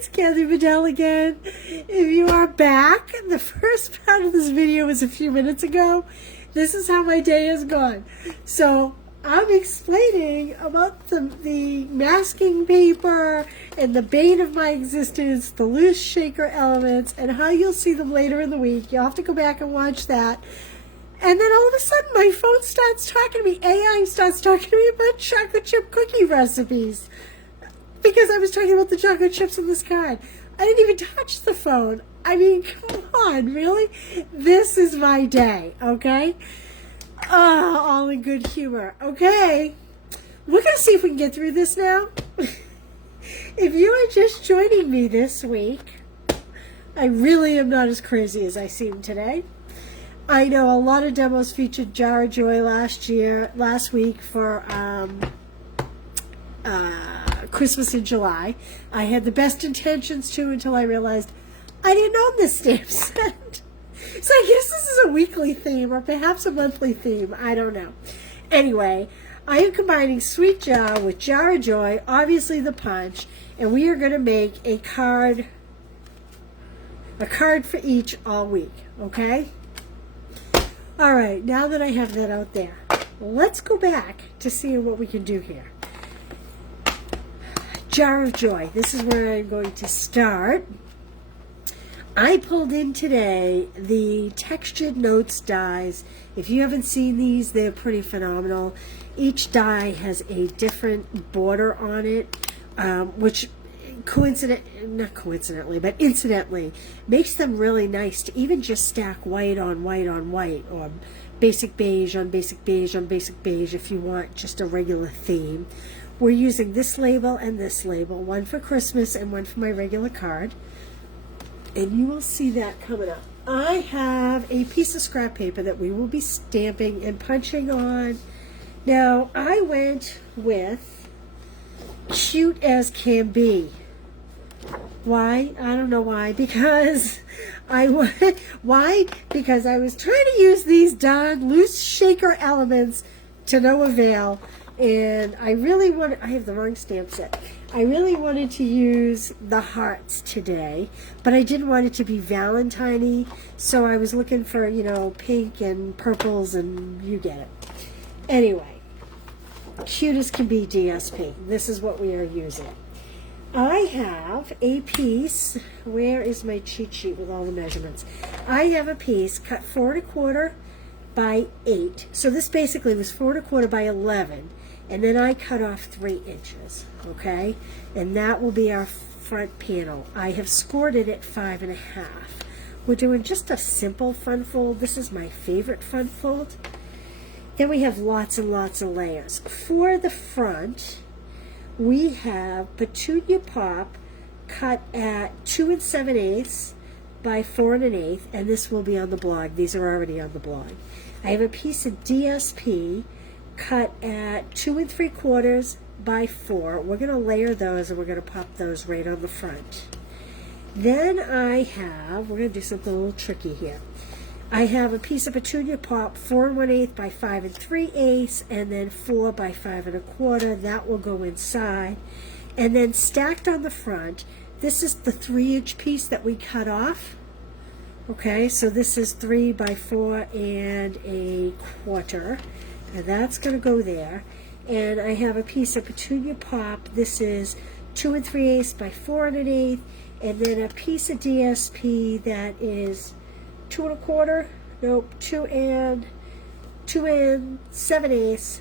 it's Kathy Vidal again. If you are back, the first part of this video was a few minutes ago. This is how my day has gone. So I'm explaining about the masking paper and the bane of my existence, the loose shaker elements, and how you'll see them later in the week. You'll have to go back and watch that. And then all of a sudden my phone starts talking to me, AI starts talking to me about chocolate chip cookie recipes. Because I was talking about the chocolate chips in this card. I didn't even touch the phone. I mean, come on, really? This is my day, okay? All in good humor. Okay, we're going to see if we can get through this now. If you are just joining me this week, I really am not as crazy as I seem today. I know a lot of demos featured Jar Joy last week for Christmas in July. I had the best intentions to until I realized I didn't own this stamp set. So I guess this is a weekly theme or perhaps a monthly theme. I don't know. Anyway, I am combining Sweet Jar with Jar Joy, obviously the punch, and we are going to make a card for each all week, okay? All right, now that I have that out there, let's go back to see what we can do here. Jar of Joy. This is where I'm going to start. I pulled in today the Textured Notes dies. If you haven't seen these, they're pretty phenomenal. Each die has a different border on it, which incidentally makes them really nice to even just stack white on white on white, or basic beige on basic beige on basic beige if you want just a regular theme. We're using this label and this label, one for Christmas and one for my regular card. And you will see that coming up. I have a piece of scrap paper that we will be stamping and punching on. Now, I went with Cute as Can Be. Why? I don't know why. Because Because I was trying to use these darn loose shaker elements to no avail. And I have the wrong stamp set. I really wanted to use the hearts today, but I didn't want it to be Valentine-y, so I was looking for, pink and purples, and you get it. Anyway, Cute as Can Be DSP. This is what we are using. I have a piece. Where is my cheat sheet with all the measurements? I have a piece cut 4 1/4 by 8. So this basically was 4 1/4 by 11. And then I cut off 3 inches, okay? And that will be our front panel. I have scored it at 5 1/2. We're doing just a simple front fold. This is my favorite front fold. Then we have lots and lots of layers. For the front, we have Petunia Pop cut at 2 7/8 by 4 1/8, and this will be on the blog. These are already on the blog. I have a piece of DSP cut at 2 3/4 by 4. We're going to layer those and we're going to pop those right on the front. Then we're going to do something a little tricky here. I have a piece of Petunia Pop 4 1/8 by 5 3/8, and then 4 by 5 1/4. That will go inside. And then stacked on the front, this is the 3-inch piece that we cut off. Okay, so this is 3 by 4 1/4. And that's going to go there. And I have a piece of Petunia Pop. This is 2 3/8 by 4 1/8. And then a piece of DSP that is 2 1/4. Nope, 2 7/8.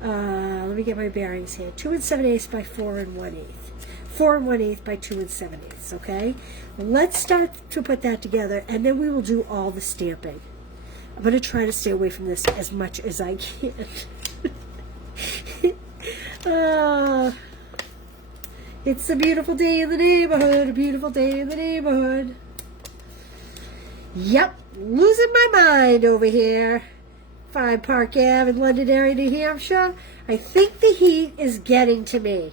Let me get my bearings here. 2 7/8 by 4 1/8. 4 1/8 by 2 7/8. Okay? Let's start to put that together, and then we will do all the stamping. I'm going to try to stay away from this as much as I can. It's a beautiful day in the neighborhood, a beautiful day in the neighborhood. Yep, losing my mind over here. 5 Park Ave in Londonderry, New Hampshire. I think the heat is getting to me.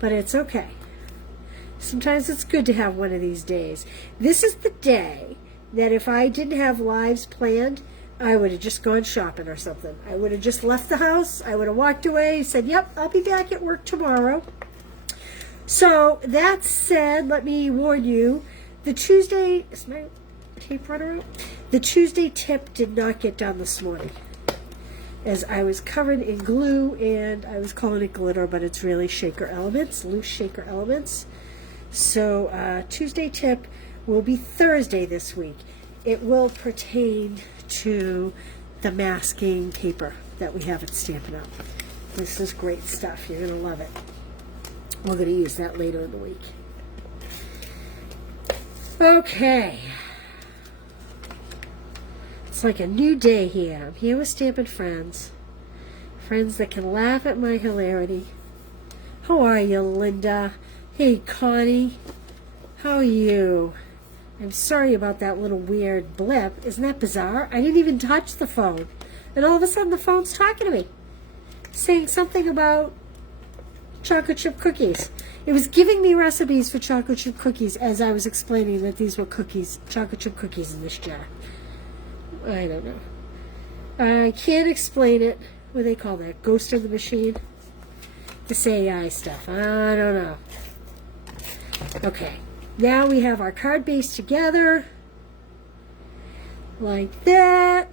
But it's okay. Sometimes it's good to have one of these days. This is the day that if I didn't have lives planned, I would have just gone shopping or something. I would have just left the house. I would have walked away, said, yep, I'll be back at work tomorrow. So that said, let me warn you, the Tuesday, is my tape runner out? The Tuesday tip did not get done this morning, as I was covered in glue, and I was calling it glitter, but it's really shaker elements, loose shaker elements. So Tuesday tip will be Thursday this week. It will pertain to the masking paper that we have at Stampin' Up. This is great stuff. You're going to love it. We're going to use that later in the week. Okay. It's like a new day here. I'm here with Stampin' Friends. Friends that can laugh at my hilarity. How are you, Linda? Hey, Connie. How are you? I'm sorry about that little weird blip. Isn't that bizarre? I didn't even touch the phone. And all of a sudden the phone's talking to me. Saying something about chocolate chip cookies. It was giving me recipes for chocolate chip cookies as I was explaining that these were cookies, chocolate chip cookies in this jar. I don't know. I can't explain it. What do they call that? Ghost of the machine? This AI stuff. I don't know. Okay. Now we have our card base together. Like that.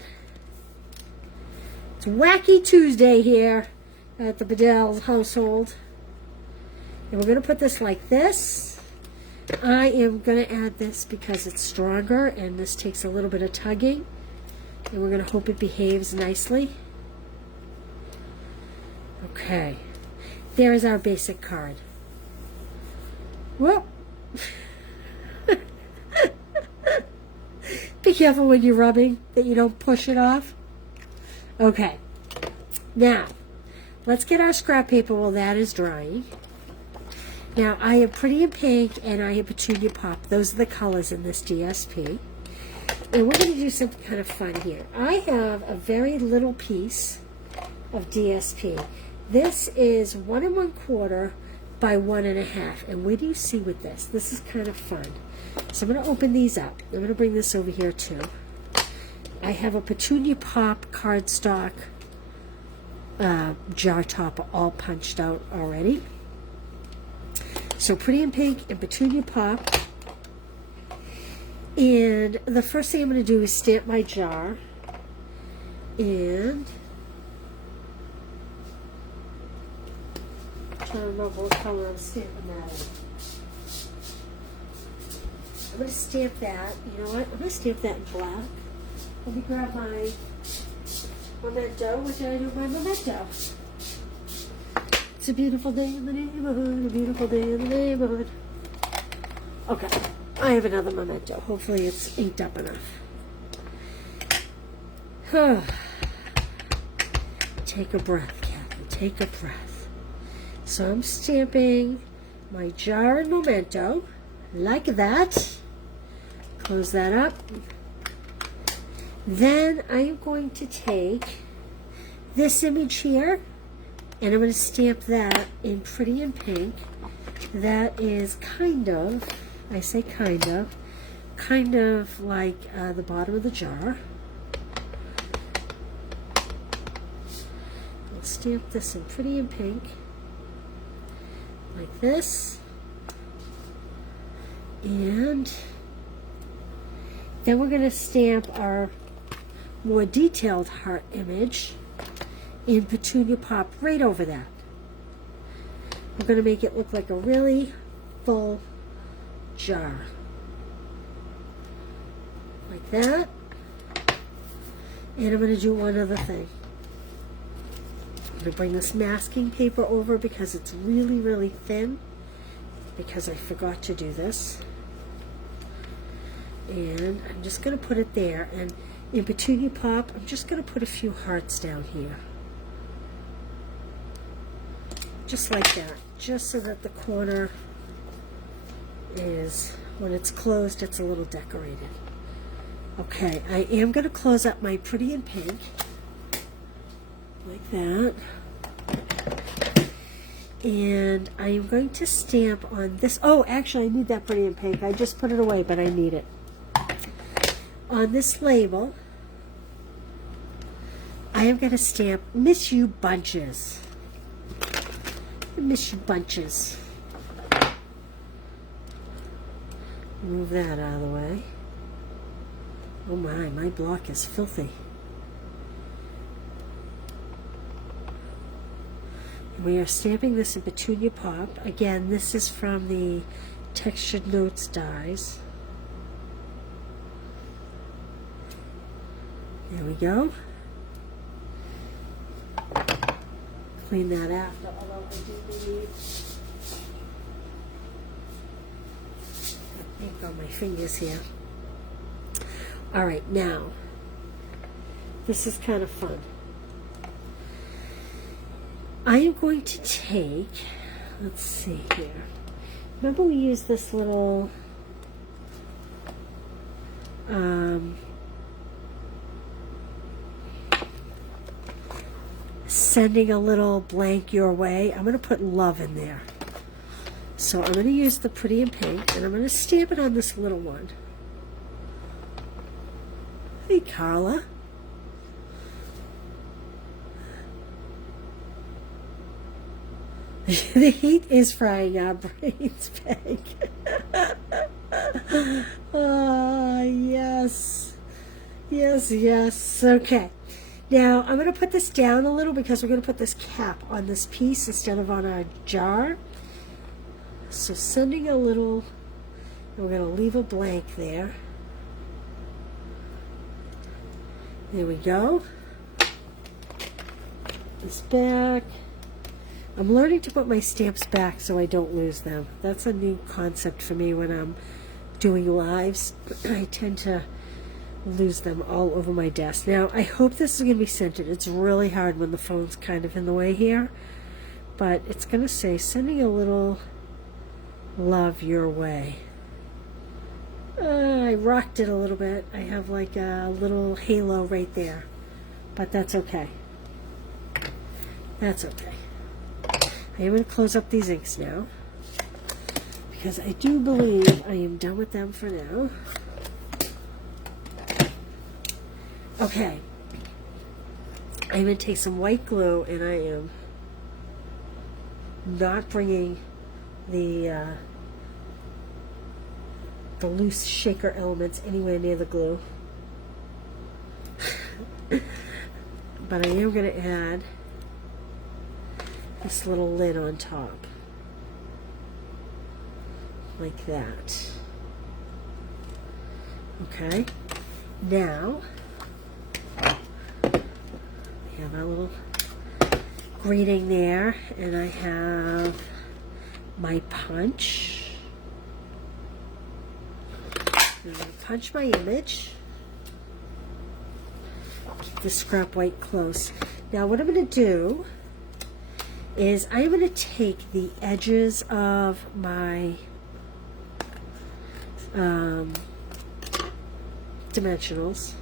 It's Wacky Tuesday here at the Bedell household. And we're going to put this like this. I am going to add this because it's stronger and this takes a little bit of tugging. And we're going to hope it behaves nicely. Okay. There is our basic card. Whoop. Be careful when you're rubbing that you don't push it off. Okay. Now, let's get our scrap paper while that is drying. Now, I have Pretty in Pink and I have Petunia Pop. Those are the colors in this DSP. And we're going to do something kind of fun here. I have a very little piece of DSP. This is 1 1/4 by 1 1/2. And what do you see with this? This is kind of fun. So I'm going to open these up. I'm going to bring this over here too. I have a Petunia Pop cardstock jar topper all punched out already. So Pretty in Pink and Petunia Pop. And the first thing I'm going to do is stamp my jar. And I'm trying to remember what color I'm stamping that in. I'm going to stamp that. You know what? I'm going to stamp that in black. Let me grab my memento. What did I do with my memento? It's a beautiful day in the neighborhood. A beautiful day in the neighborhood. Okay. I have another memento. Hopefully it's inked up enough. Take a breath, Kathy. Take a breath. So I'm stamping my jar and memento like that. Close that up. Then I am going to take this image here and I'm going to stamp that in Pretty in Pink. That is kind of, I say kind of like the bottom of the jar. I'll stamp this in Pretty in Pink like this. And then we're going to stamp our more detailed heart image in Petunia Pop right over that. We're going to make it look like a really full jar. Like that. And I'm going to do one other thing. I'm going to bring this masking paper over because it's really, really thin. Because I forgot to do this. And I'm just going to put it there. And in Petunia Pop, I'm just going to put a few hearts down here. Just like that. Just so that the corner is, when it's closed, it's a little decorated. Okay, I am going to close up my Pretty in Pink. Like that. And I am going to stamp on this. Oh, actually, I need that Pretty in Pink. I just put it away, but I need it. On this label, I am going to stamp Miss You Bunches. Miss You Bunches. Move that out of the way. Oh my block is filthy. We are stamping this in Petunia Pop. Again, this is from the Textured Notes dies. There we go. Clean that after, although I do need ink on my fingers here. All right, now, this is kind of fun. I am going to take, let's see here. Remember we used this little sending a little blank your way. I'm going to put love in there. So I'm going to use the Pretty in Pink, and I'm going to stamp it on this little one. Hey, Carla. The heat is frying our brains, Peg. Oh, yes. Yes, yes. Okay. Now, I'm going to put this down a little because we're going to put this cap on this piece instead of on our jar. So sending a little, and we're going to leave a blank there. There we go. This back. I'm learning to put my stamps back so I don't lose them. That's a new concept for me when I'm doing lives. I tend to lose them all over my desk. Now, I hope this is going to be centered. It's really hard when the phone's kind of in the way here. But it's going to say, sending a little love your way. I rocked it a little bit. I have like a little halo right there. But that's okay. That's okay. I am going to close up these inks now because I do believe I am done with them for now. Okay. I'm going to take some white glue, and I am not bringing the loose shaker elements anywhere near the glue. But I am going to add this little lid on top, like that. Okay, now we have our little greeting there, and I have my punch. I'm going to punch my image. Keep the scrap white close. Now what I'm going to do is I'm going to take the edges of my dimensionals,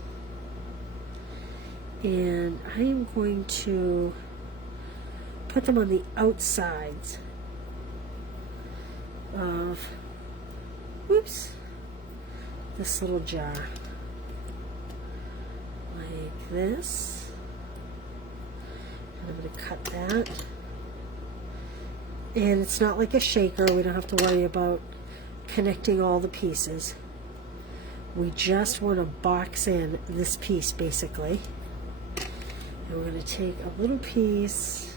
and I am going to put them on the outsides of, whoops, this little jar, like this. And I'm going to cut that. And it's not like a shaker. We don't have to worry about connecting all the pieces. We just want to box in this piece, basically. And we're going to take a little piece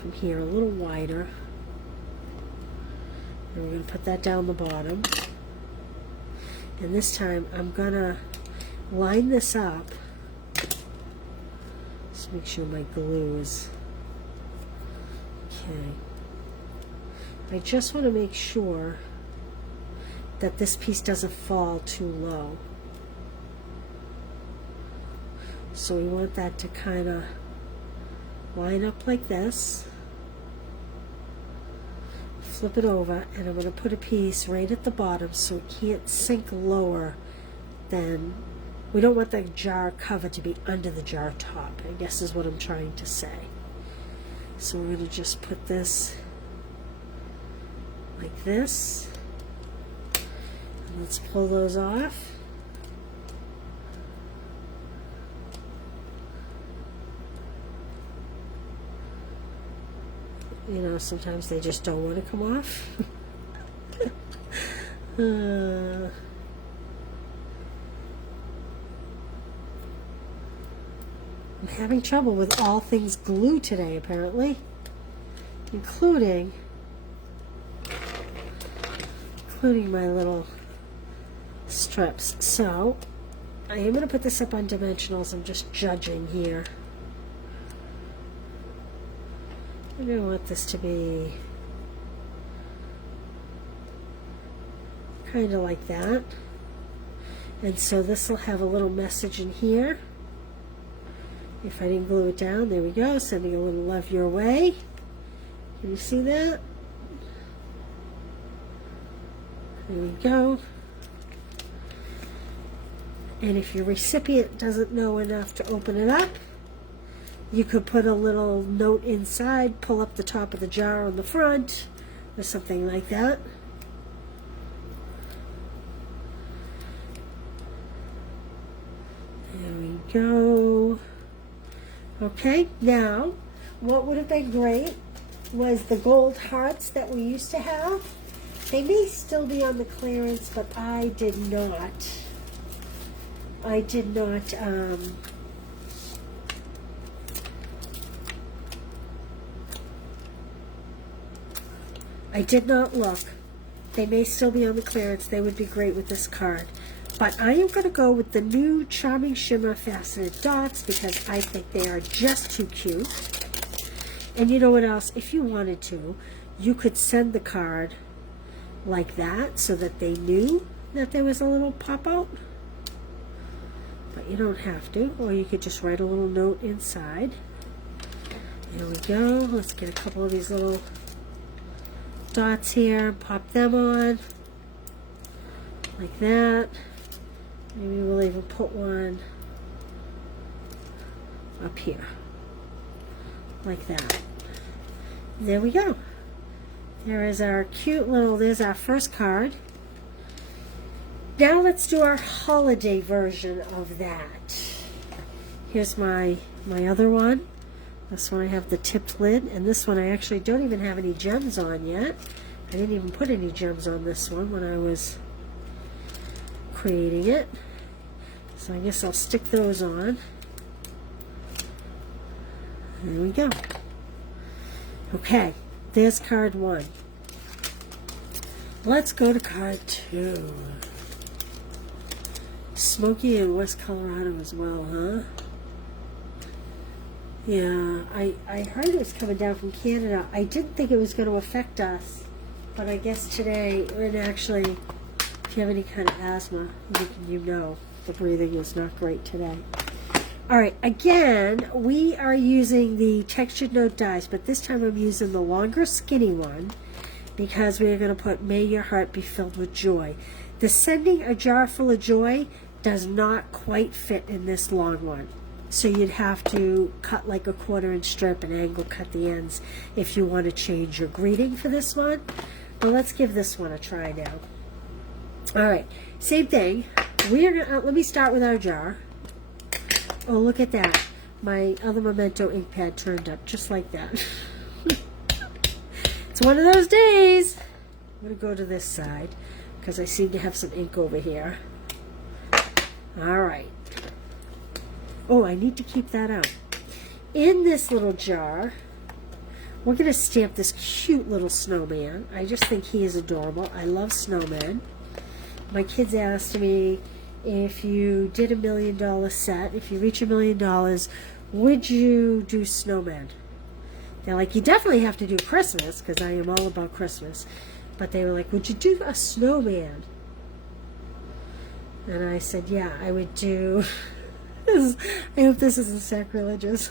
from here, a little wider. And we're going to put that down the bottom. And this time I'm going to line this up. Just make sure my glue is okay. I just want to make sure that this piece doesn't fall too low. So we want that to kind of line up like this. Flip it over, and I'm going to put a piece right at the bottom so it can't sink lower than, we don't want the jar cover to be under the jar top, I guess is what I'm trying to say. So we're going to just put this like this. And let's pull those off. You know, sometimes they just don't want to come off. I'm having trouble with all things glue today, apparently, including my little strips. So I am going to put this up on dimensionals. I'm just judging here. I don't want this to be kind of like that. And so this will have a little message in here. If I didn't glue it down, there we go, sending a little love your way. Can you see that? There we go. And if your recipient doesn't know enough to open it up, you could put a little note inside, pull up the top of the jar on the front, or something like that. There we go. Okay, now, what would have been great was the gold hearts that we used to have. They may still be on the clearance, but I did not look. They may still be on the clearance. They would be great with this card. But I am going to go with the new Charming Shimmer Faceted Dots because I think they are just too cute. And you know what else? If you wanted to, you could send the card like that so that they knew that there was a little pop-out. But you don't have to. Or you could just write a little note inside. There we go. Let's get a couple of these little dots here. Pop them on. Like that. Maybe we'll even put one up here. Like that. There we go. There is our cute little, there's our first card. Now let's do our holiday version of that. Here's my other one. This one I have the tipped lid, and this one I actually don't even have any gems on yet. I didn't even put any gems on this one when I was creating it. So I guess I'll stick those on. There we go. Okay, there's card 1. Let's go to card 2. Smoky in West Colorado as well, huh? Yeah, I heard it was coming down from Canada. I didn't think it was going to affect us, but I guess today, and actually, if you have any kind of asthma, you know the breathing is not great today. All right, again, we are using the textured note dies, but this time I'm using the longer skinny one because we're going to put May Your Heart Be Filled with Joy. The Sending a Jar Full of Joy does not quite fit in this long one. So you'd have to cut like a 1/4 strip and angle cut the ends if you want to change your greeting for this one. But let's give this one a try now. All right, same thing. We're gonna, let me start with our jar. Oh, look at that. My other Memento ink pad turned up just like that. It's one of those days. I'm going to go to this side because I seem to have some ink over here. All right. Oh, I need to keep that out. In this little jar, we're going to stamp this cute little snowman. I just think he is adorable. I love snowmen. My kids asked me, if you did $1 million set, if you reach $1 million, would you do snowmen? They're like, you definitely have to do Christmas, because I am all about Christmas. But they were like, would you do a snowman? And I said, yeah, I would do. I hope this isn't sacrilegious.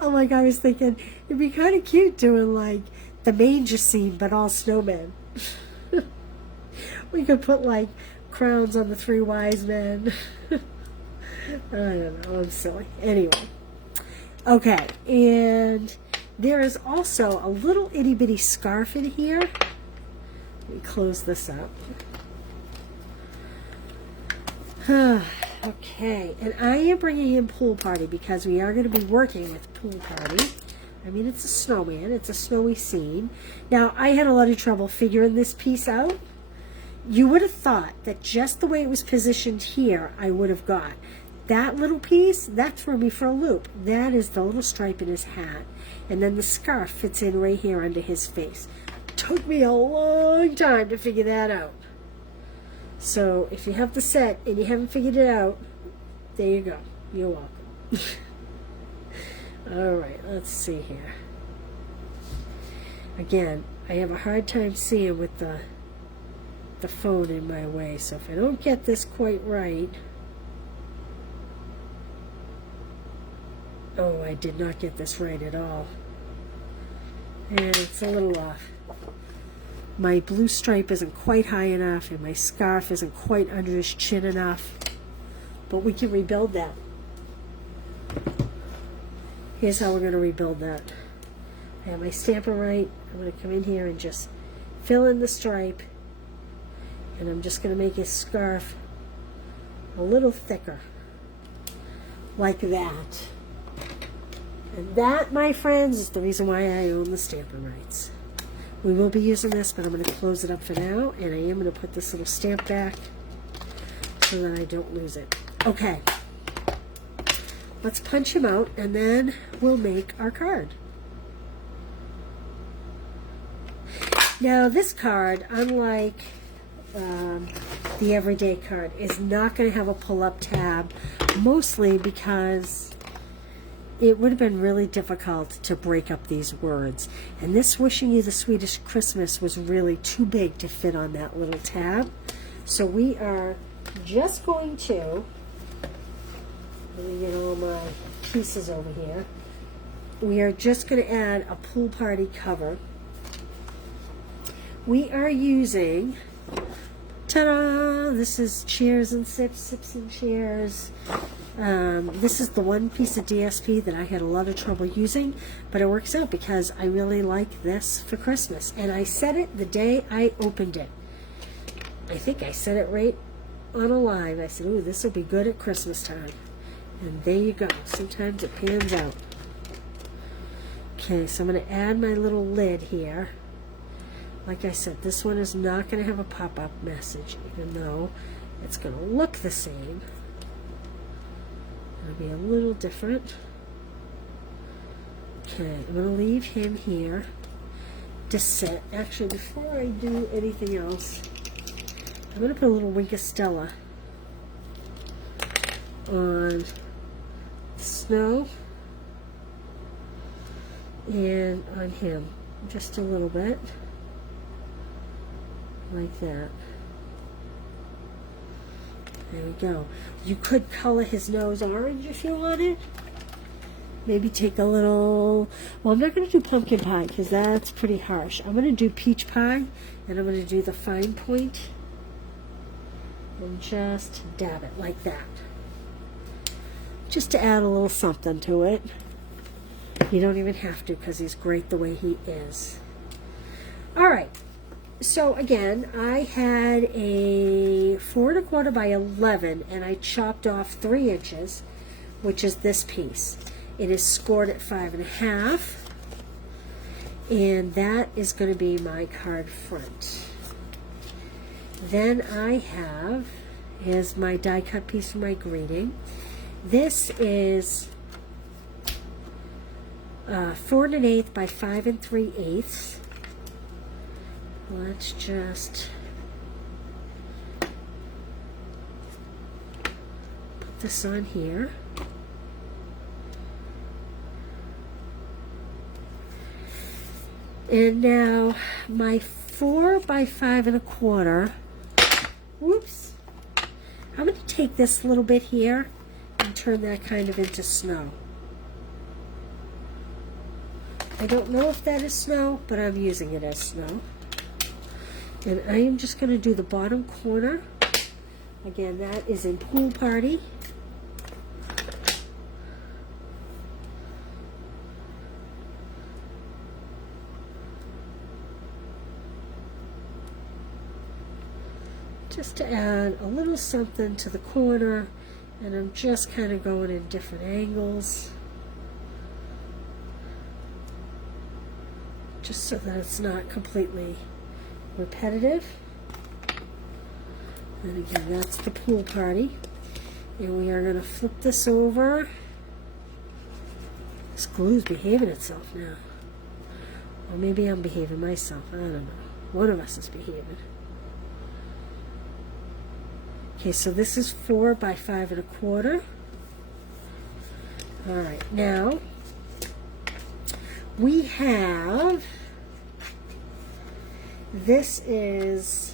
Oh my God, I was thinking, it'd be kind of cute doing like the manger scene, but all snowmen. We could put like crowns on the 3 wise men. I don't know, I'm silly. Anyway. Okay, and there is also a little itty bitty scarf in here. Let me close this up. Okay, and I am bringing in Pool Party because we are going to be working with Pool Party. I mean, it's a snowman. It's a snowy scene. Now, I had a lot of trouble figuring this piece out. you would have thought that just the way it was positioned here, I would have got. That little piece, that threw me for a loop. That is the little stripe in his hat. And then the scarf fits in right here under his face. Took me a long time to figure that out. So if you have the set and you haven't figured it out, there you go. You're welcome. Alright, let's see here. Again, I have a hard time seeing with the phone in my way, so if I don't get this quite right... Oh, I did not get this right at all. And it's a little off. My blue stripe isn't quite high enough, and my scarf isn't quite under his chin enough. But we can rebuild that. Here's how we're going to rebuild that. I have my stamper right. I'm going to come in here and just fill in the stripe. And I'm just going to make his scarf a little thicker. Like that. And that, my friends, is the reason why I own the stamping rights. We will be using this, but I'm going to close it up for now, and I am going to put this little stamp back so that I don't lose it. Okay. Let's punch him out, and then we'll make our card. Now, this card, unlike the everyday card, is not going to have a pull-up tab, mostly because it would have been really difficult to break up these words. And this Wishing You the Sweetest Christmas was really too big to fit on that little tab. So we are just going to, let me get all my pieces over here. We are just going to add a pool party cover. We are using, ta-da, this is Cheers and Sips, Sips and Cheers. This is the one piece of DSP that I had a lot of trouble using, but it works out because I really like this for Christmas. And I said it the day I opened it. I think I said it right on a live. I said, ooh, this will be good at Christmas time. And there you go. Sometimes it pans out. Okay, so I'm going to add my little lid here. Like I said, this one is not going to have a pop-up message, even though it's going to look the same. It'll be a little different. Okay, I'm going to leave him here to sit. Actually, before I do anything else, I'm going to put a little Wink of Stella on Snow and on him. Just a little bit. Like that. There we go. You could color his nose orange if you wanted. Maybe take a little... Well, I'm not going to do pumpkin pie because that's pretty harsh. I'm going to do peach pie, and I'm going to do the fine point. And just dab it like that. Just to add a little something to it. You don't even have to because he's great the way he is. Alright. So again, I had a 4 1/4 by 11, and I chopped off 3 inches, which is this piece. It is scored at 5.5, and that is going to be my card front. Then I have, here's my die cut piece for my greeting. This is 4 1/8 by 5 3/8. Let's just put this on here. And now my 4 by 5 1/4. Whoops. I'm going to take this little bit here and turn that kind of into snow. I don't know if that is snow, but I'm using it as snow. And I am just going to do the bottom corner. Again, that is in Pool Party. Just to add a little something to the corner, and I'm just kind of going in different angles. Just so that it's not completely repetitive. And again, that's the pool party. And we are going to flip this over. This glue's behaving itself now. Or maybe I'm behaving myself. I don't know. One of us is behaving. Okay, so this is 4 by 5 1/4. All right, now we have, this is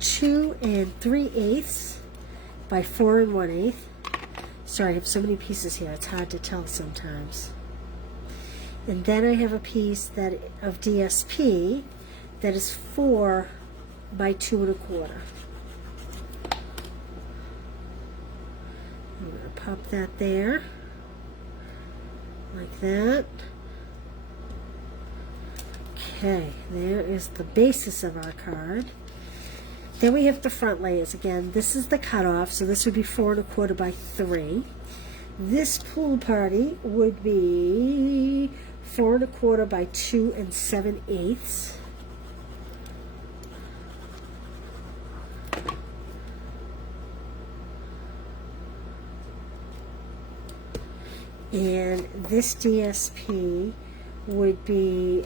2 3/8 by 4 1/8. Sorry, I have so many pieces here, it's hard to tell sometimes. And then I have a piece that of DSP that is 4 by 2 1/4. I'm going to pop that there, like that. Okay, there is the basis of our card. Then we have the front layers. Again, this is the cutoff, so this would be 4 1/4 by 3. This pool party would be 4 1/4 by 2 7/8. And this DSP would be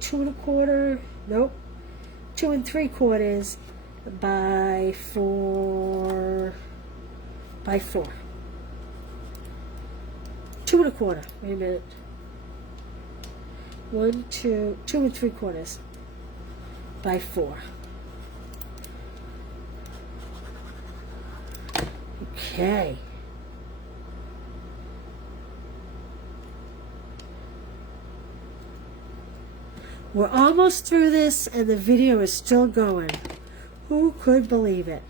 2 1/4, nope, 2 3/4 by 4 by 4. 2 1/4. Wait a minute. 1, 2, 2 3/4 by 4. Okay. We're almost through this and the video is still going. Who could believe it?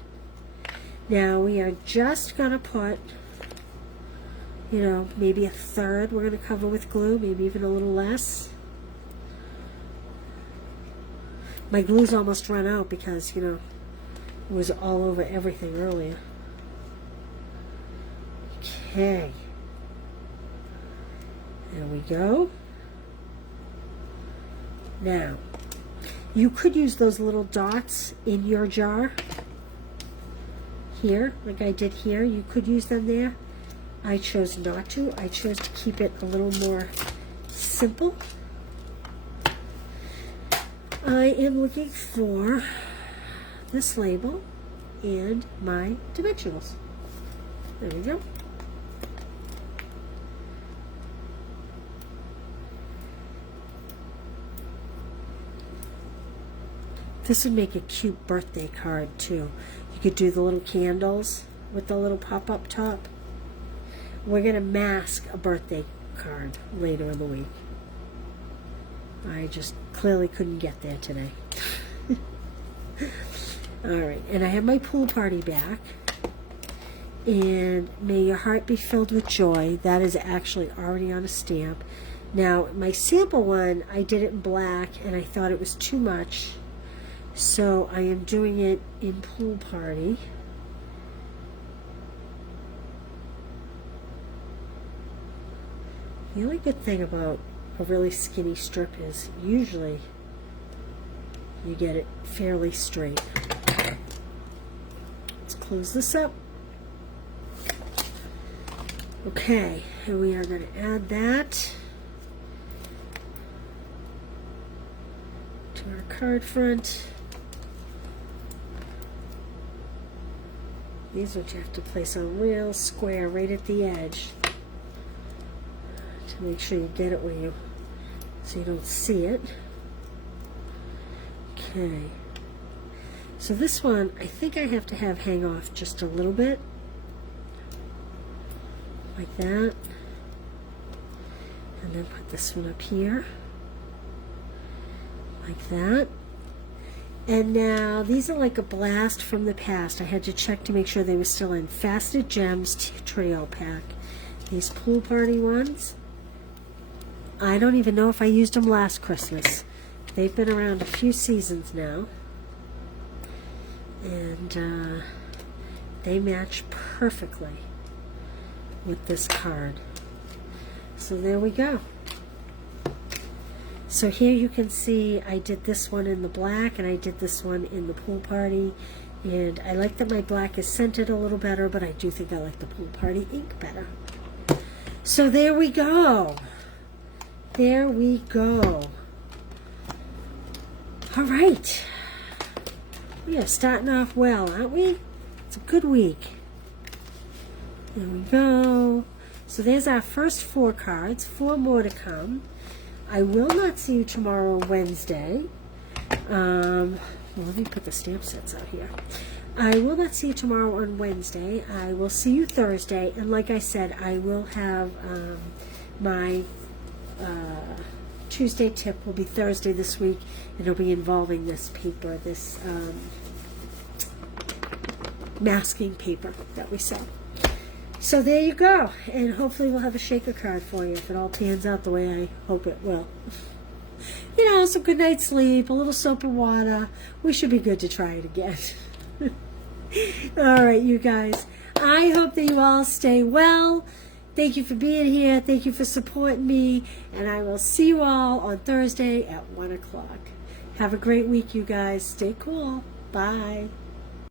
Now we are just going to put, you know, maybe a third we're going to cover with glue, maybe even a little less. My glue's almost run out because, you know, it was all over everything earlier. Okay. There we go. Now, you could use those little dots in your jar here, like I did here. You could use them there. I chose not to. I chose to keep it a little more simple. I am looking for this label and my dimensionals. There we go. This would make a cute birthday card too. You could do the little candles with the little pop-up top. We're going to mask a birthday card later in the week. I just clearly couldn't get there today. Alright, and I have my pool party back. And may your heart be filled with joy. That is actually already on a stamp. Now, my sample one, I did it in black and I thought it was too much. So I am doing it in pool party. The only good thing about a really skinny strip is usually you get it fairly straight. Let's close this up. Okay, and we are going to add that to our card front. These ones you have to place on real square right at the edge to make sure you get it where you, so you don't see it. Okay. So this one, I think I have to have hang off just a little bit. Like that. And then put this one up here. Like that. And now, these are like a blast from the past. I had to check to make sure they were still in. Faceted Gems Trio Pack. These pool party ones. I don't even know if I used them last Christmas. They've been around a few seasons now. And they match perfectly with this card. So there we go. So here you can see I did this one in the black and I did this one in the pool party. And I like that my black is scented a little better, but I do think I like the pool party ink better. So there we go. There we go. All right. We are starting off well, aren't we? It's a good week. There we go. So there's our first 4 cards, 4 more to come. I will not see you tomorrow, Wednesday. Well, let me put the stamp sets out here. I will not see you tomorrow on Wednesday. I will see you Thursday. And like I said, I will have my Tuesday tip will be Thursday this week. And it'll be involving this paper, this masking paper that we sell. So there you go, and hopefully we'll have a shaker card for you if it all pans out the way I hope it will. You know, some good night's sleep, a little soap and water. We should be good to try it again. All right, you guys. I hope that you all stay well. Thank you for being here. Thank you for supporting me, and I will see you all on Thursday at 1 o'clock. Have a great week, you guys. Stay cool. Bye.